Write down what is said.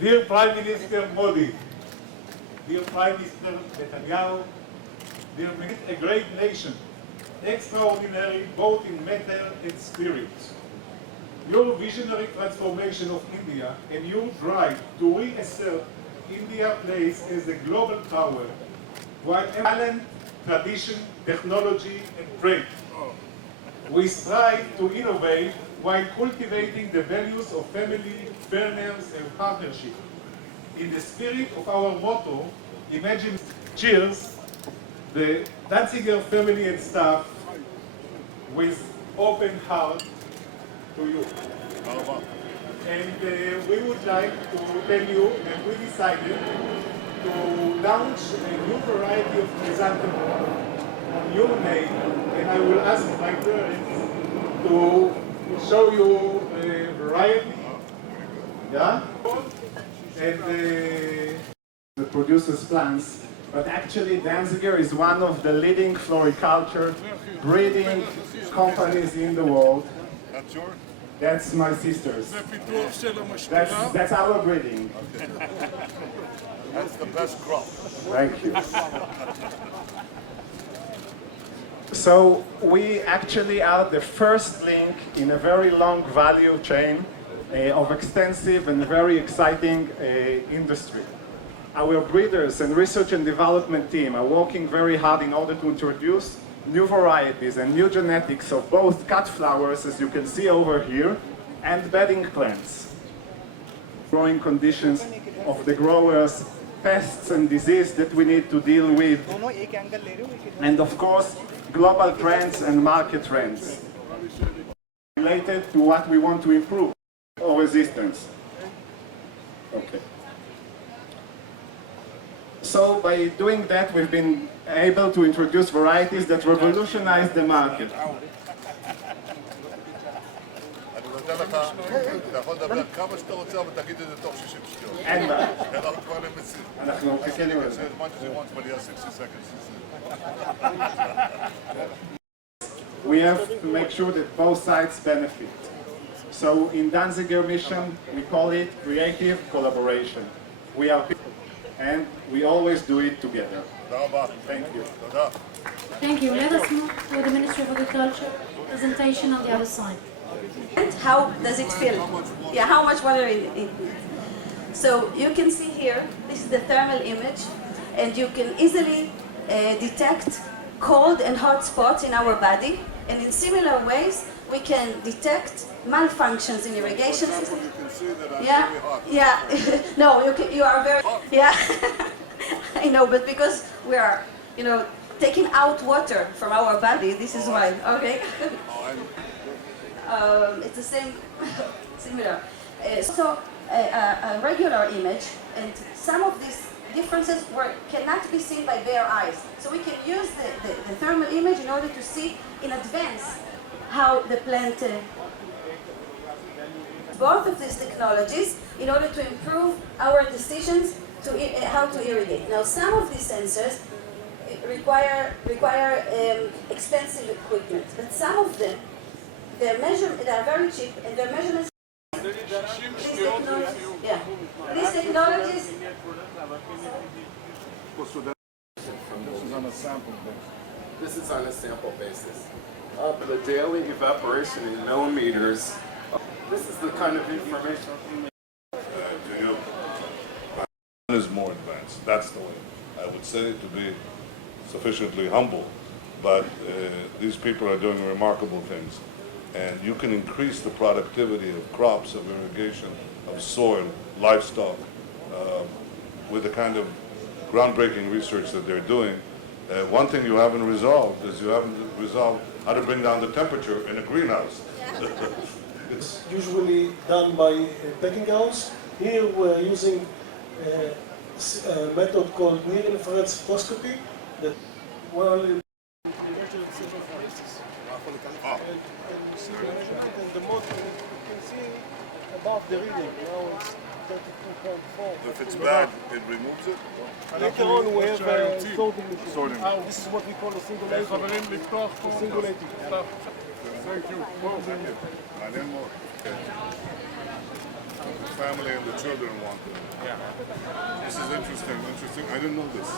Dear Prime Minister Modi, dear Prime Minister Netanyahu, dear Minister, a great nation, extraordinary both in matter and spirit. Your visionary transformation of India and your drive to reassert India's place as a global power, while talent, tradition, technology, and trade. We strive to innovate while cultivating the values of family, fairness, and partnership. In the spirit of our motto, Imagine, cheers, the Danziger family and staff with open heart to you. And we would like to tell you that we decided to launch a new variety of chrysanthemum on your name, and I will ask my parents to show you a variety. Yeah? And the producer's plants, but actually Danziger is one of the leading floriculture breeding companies in the world. That's yours? That's my sister's. That's our breeding. Okay. That's the best crop. Thank you. So we actually are the first link in a very long value chain of extensive and very exciting industry. Our breeders and research and development team are working very hard in order to introduce new varieties and new genetics of both cut flowers, as you can see over here, and bedding plants. Growing conditions of the growers, pests and disease that we need to deal with, and of course, global trends and market trends related to what we want to improve or resistance. Okay. So by doing that, we've been able to introduce varieties that revolutionize the market. אני נותן לך, אתה יכול לדבר כמה שאתה רוצה, אבל תגיד את זה תוך 60 שניות. אין בעיה. אנחנו כבר למציעים. אנחנו חיכינו לזה. As much as you want, but you have 60 seconds. We have to make sure that both sides benefit. So in Danziger mission, we call it creative collaboration. We are people, and we always do it together. Thank you. Thank you. Let us move to the Ministry of Agriculture presentation on the other side. And how does it feel? Yeah, how much water it. So you can see here, this is the thermal image, and you can easily detect cold and hot spots in our body, and in similar ways we can detect malfunctions in irrigation system. Yeah, yeah. No, you are very. Yeah, I know, but because we are, taking out water from our body, this is why. Okay. It's the same, similar. So a regular image, and some of these differences cannot be seen by bare eyes. So we can use the thermal image in order to see in advance how the plant. Both of these technologies in order to improve our decisions to how to irrigate. Now, some of these sensors require expensive equipment, but some of them. They are very cheap, and their measurements. These technologies. This is on a sample basis. The daily evaporation in millimeters. This is the kind of information. Is more advanced. That's the way. I would say to be sufficiently humble, but these people are doing remarkable things. And you can increase the productivity of crops, of irrigation, of soil, livestock, with the kind of groundbreaking research that they're doing. One thing you haven't resolved is you haven't resolved how to bring down the temperature in a greenhouse. It's usually done by packing house. Here we're using a method called near-infrared spectroscopy that the model, you can see above the reading. Now it's 32.4. If it's bad, it removes it? Later on we have a sorting machine. This is what we call a singulating. Thank you. family and the children want them. This is interesting. I didn't know this.